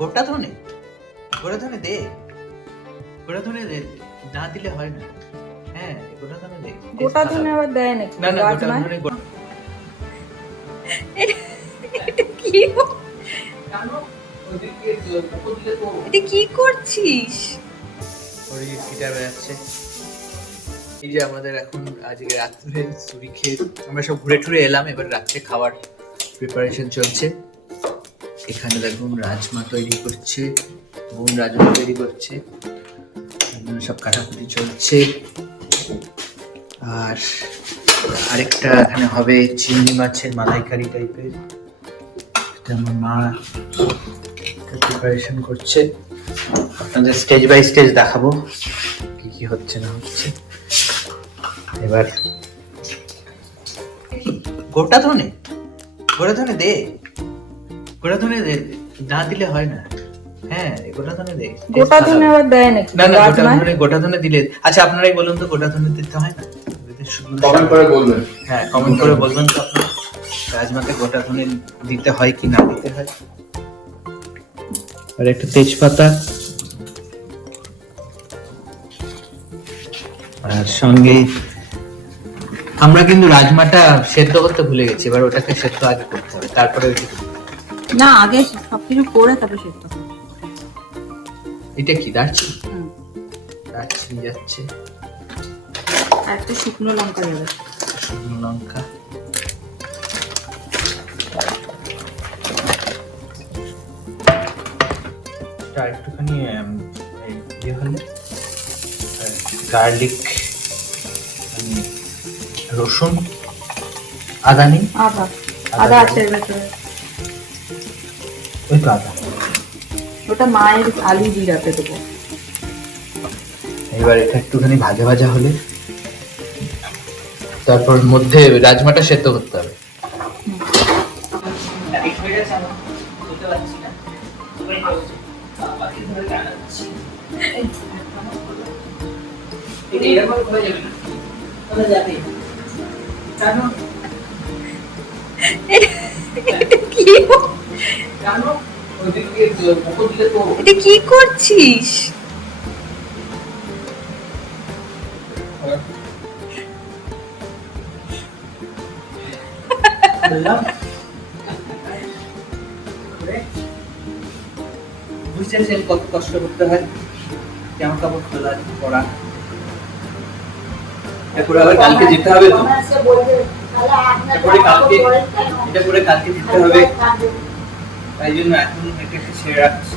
গোটা ধনে, গোটা ধনে দে, গোটা ধনে দে, না দিলে হয় না। হ্যাঁ, গোটা ধনে দে। গোটা ধনে আবার দেয় নাকি? না না, গোটা রাজমায়? ধনে এটা কি এটা কি করছিস? শরীর ফিটা বেড়াচ্ছে। এই যে আমাদের এখন আজকে রাত্রে চুরি খেয়ে আমরা সব ঘুরে টুরে এলাম, এবার রাত্রে খাবার প্রিপারেশন চলছে। এখানে দেখুন রাজমা তৈরি করছে, বোন রাজমা তৈরি করছে, সব কাটাকুটি চলছে। আর আরেকটা এখানে হবে চিংড়ি মাছের মালাইকারি টাইপের, এটা আমার মা প্রিপারেশন করছে। আপনাদের স্টেজ বাই স্টেজ দেখাবো কি কি হচ্ছে না হচ্ছে। এবার গোটা ধনে, গোটা ধনে দে, গোটা ধনে দে, না দিলে হয় না। হ্যাঁ, গোটা ধনে দে। গোটা ধনে আবার দেয় নাকি? না না, গোটা রাজমায়? ধনে, গোটা ধনে দিলে আচ্ছা আপনারাই বলুন তো গোটা ধনে দিতে হয় না? কমেন্ট করে বলবেন। হ্যাঁ, কমেন্ট করে বলবেন তো আপনারা রাজমাতে গোটা ধনে দিতে হয় কি না দিতে হয়। আর একটা তেজপাতা, আর সঙ্গে আমরা কিন্তু রাজমাটা সেদ্ধ করতে ভুলে গেছি, এবার ওটাকে সেদ্ধ আগে করতে হবে, তারপরে ওইটা দিতে হবে। না, আগে সবকিছু করে তারপরে সেদ্ধ করো। এটা কি দারচিনি? দারচিনি যাচ্ছে, আর একটা শুকনো লঙ্কা দেবে। শুকনো লঙ্কা, এটা একটুখানি ইয়ে হলে গার্লিক, রসুন, আদা নেই? আদা আছে এর ভেতরে। ওই তো আদা। ওটা মায়ের আলু জিরাতে দেবো। এবার এটা একটুখানি ভাজা ভাজা হলে তারপর মধ্যে রাজমাটা সেদ্ধ করতে হবে। এটা কি করছিস? বুঝতেছেন কত কষ্ট করতে হয় জামা কাপড় খোলা পরা, এরপরে আবার কালকে যেতে হবে তো, এরপরে কালকে এটা করে কালকে যেতে হবে, তাই জন্য এখন এটাকে ছেড়ে রাখছি,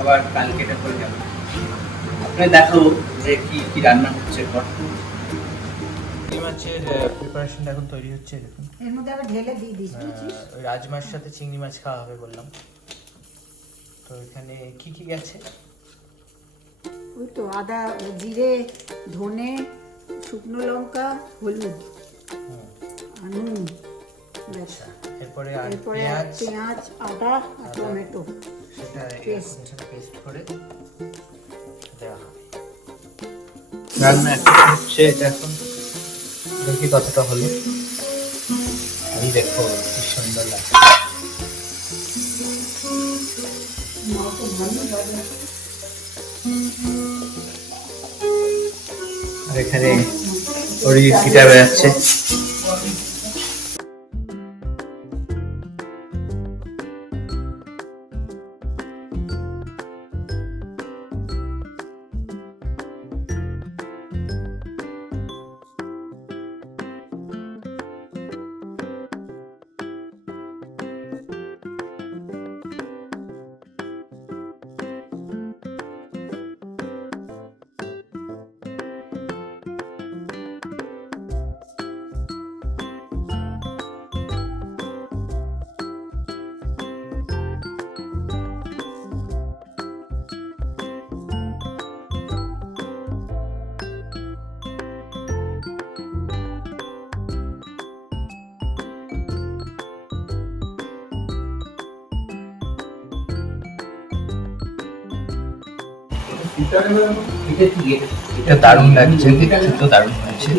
আবার কালকে এটা করে যাবো। আপনাদের দেখাবো যে কি কি রান্না হচ্ছে। চিংড়ি মাছের প্রিপারেশন এখন তৈরি হচ্ছে, দেখুন এর মধ্যে আবার ঢেলে দিয়ে দিস বুঝছিস? ওই রাজমার সাথে চিংড়ি মাছ খাওয়া হবে বললাম। তো এখানে কি কি গেছে? ওই তো আদা, জিরে, ধনে, শুকনো লঙ্কা, হলুদ আর নুন, ব্যাস। এরপরে আর এরপরে পেঁয়াজ, পেঁয়াজ, আদা আর টমেটো। সেটা পেস্ট করে দেওয়া হবে। রান্না এখন হচ্ছে, এটা এখন দেখি কতটা হলো। এই দেখো কি সুন্দর লাগছে। আর এখানে ওর ফিটা বেড়াচ্ছে। এটা দারুণ লাগছে, দেখতে তো দারুণ হয়েছে।